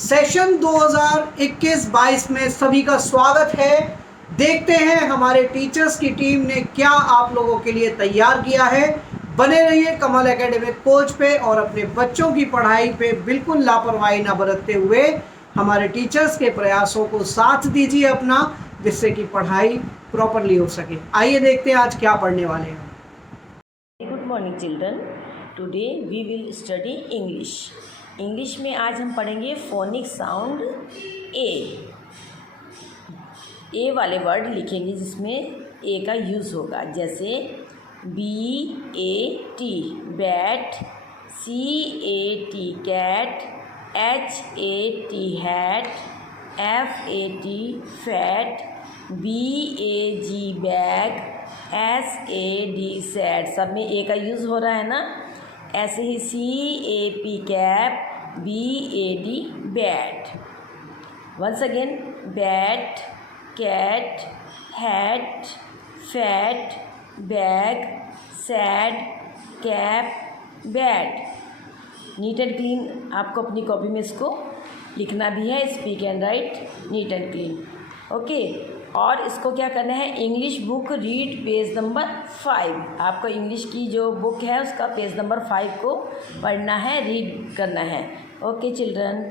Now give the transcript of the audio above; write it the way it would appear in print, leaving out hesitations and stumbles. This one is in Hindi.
सेशन 2021-22 में सभी का स्वागत है। देखते हैं हमारे टीचर्स की टीम ने क्या आप लोगों के लिए तैयार किया है। बने रहिए कमल एकेडमिक कोच पे और अपने बच्चों की पढ़ाई पे बिल्कुल लापरवाही ना बरतते हुए हमारे टीचर्स के प्रयासों को साथ दीजिए अपना, जिससे कि पढ़ाई प्रॉपरली हो सके। आइए देखते हैं आज क्या पढ़ने वाले हैं। Good morning children, today we will study English. English में आज हम पढ़ेंगे फोनिक साउंड ए वाले वर्ड लिखेंगे जिसमें ए का यूज़ होगा, जैसे BAT bat, CAT cat, HAT hat, FAT fat, BAG bag, SAD sad. सब में ए का यूज़ हो रहा है ना। ऐसे ही CAP cap, BAD bat. Once again bat, cat, hat, fat, bag, sad, cap, bat. Neat and clean आपको अपनी कॉपी में इसको लिखना भी है, speak and write neat and clean. Okay, और इसको क्या करना है, English book read page number 5। आपको इंग्लिश की जो बुक है उसका पेज नंबर 5 को पढ़ना है, रीड करना है। Okay children.